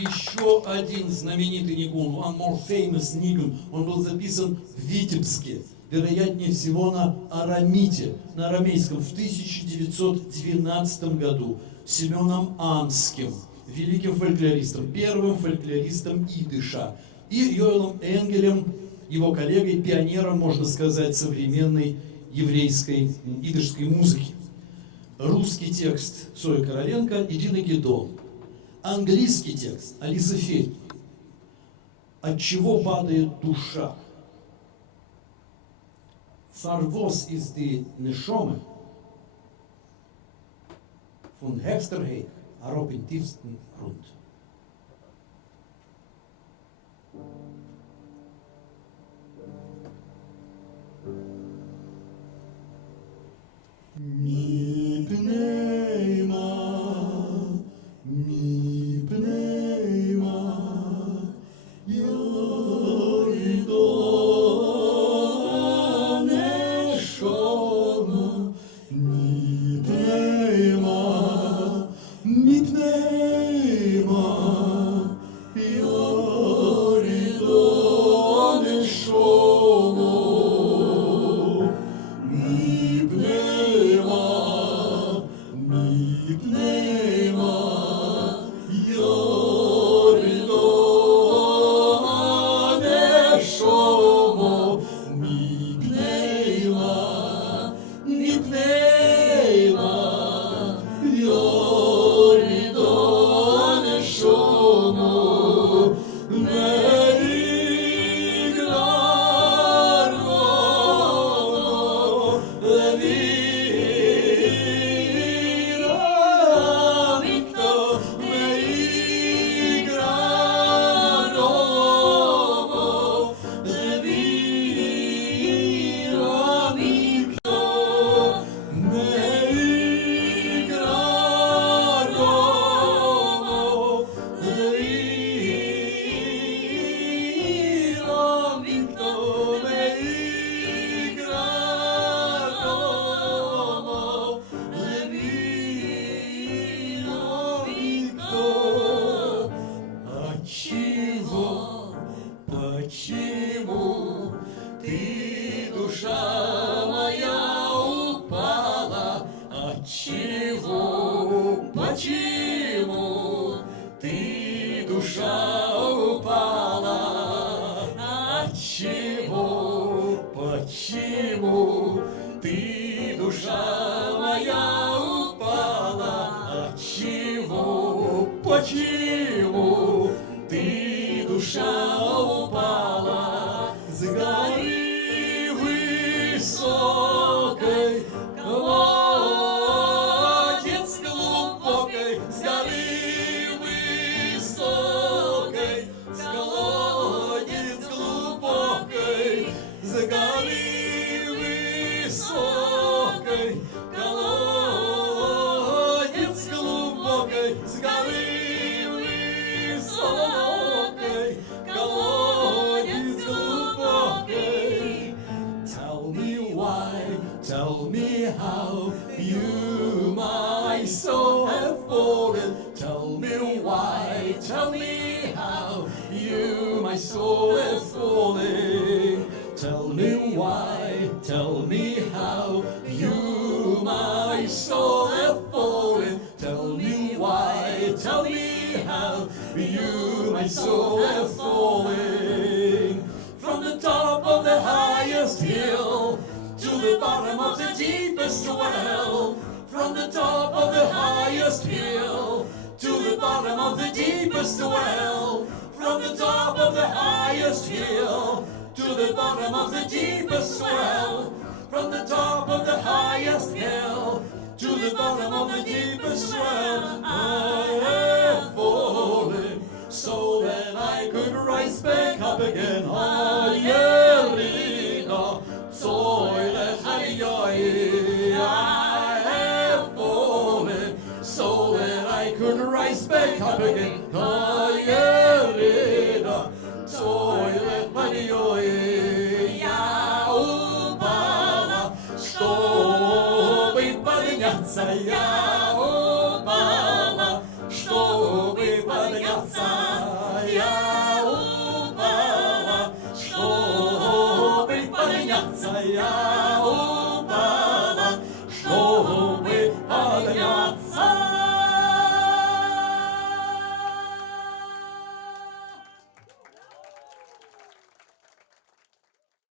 еще один знаменитый нигун, one more famous нигун, он был записан в Витебске, вероятнее всего на арамите, на арамейском, в 1912 году, Семеном Анским, великим фольклористом, первым фольклористом идыша, и Йоэлом Энгелем, его коллегой, пионером, можно сказать, современной еврейской идышской музыки. Русский текст Цоя Короленко и Дина Гедон. Английский текст Алиса Фельдман. От чего падает душа? Фарвос из ди нешоме von Hexterheim herop in tiefsten Grund. Почему ты, душа моя, упала? Отчего? Почему ты, душа, упала? Отчего? Почему ты, душа моя, упала? Отчего? Почему ты, душа, упала с горы высокой, колодец глубокой, с горы высокой, с колодец глубокой, с горы высокой, колодец глубокой, с горы высокой, колодец глубокой. Tell me how you, my soul, have fallen. Tell me why, tell me how you, my soul, have fallen. Tell me why, tell me how you, my soul, have fallen. Tell me why, tell me how you, my soul, have fallen. From the top of the highest hill to the bottom of the deepest well. From the top of the highest hill to the bottom of the deepest well. From the top of the highest hill to the bottom of the deepest well. From the top of the highest hill to the bottom of the deepest well. I have fallen so that I could rise back up again. I have fallen so that I could rise back up again. Я упала, чтобы подняться, я